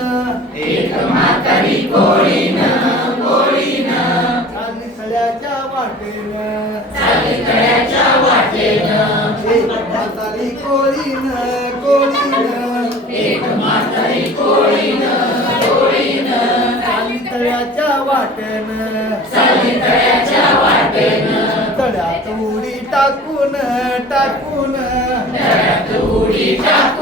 एक म्हातारी चालली वाटेनं चालली कड्याच्या वाटेनं एक म्हातारी कोळीनं कोळीनं एक म्हातारी चालली तळ्याच्या चालली तळ्यात उडी टाकून टाकून तळ्यात उडी टाकून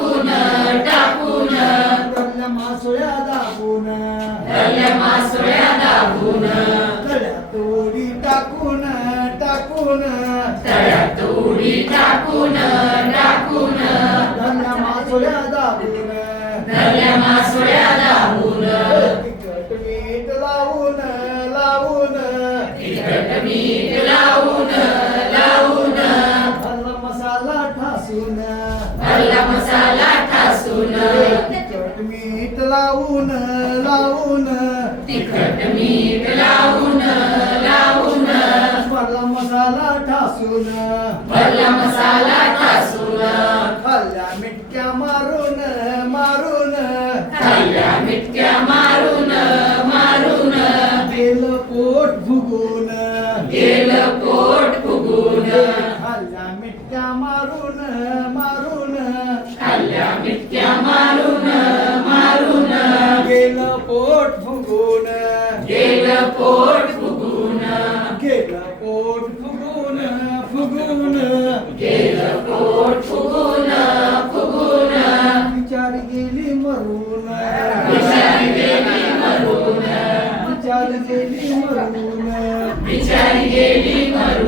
टाकून टाकून. तळ्यात उडी टाकून टाकून. रमल्या मासोळ्या दाबून. धरल्या मासोळ्या दाबून. तिखट मीठ लावून लावून. तिखट मीठ लावून लावून. भरला मसाला ठासून. भरला मसाला ठासून. तिखट मीठ लावून लावून. तिखट मीठ लावून. ठासून भरला मसाला ठासून खाल्ल्या मिटक्या मारून मारून. खाल्ल्या मिटक्या मारून मारून. गेलं पोट भुगून गेलं पोट फुगून. खाल्ल्या मिटक्या मारून मारून. खाल्ल्या मिटक्या मारून मारून. गेलं पोट फुगून. गेलं पोट मरून विचार गेली मरून विचार गेली मरून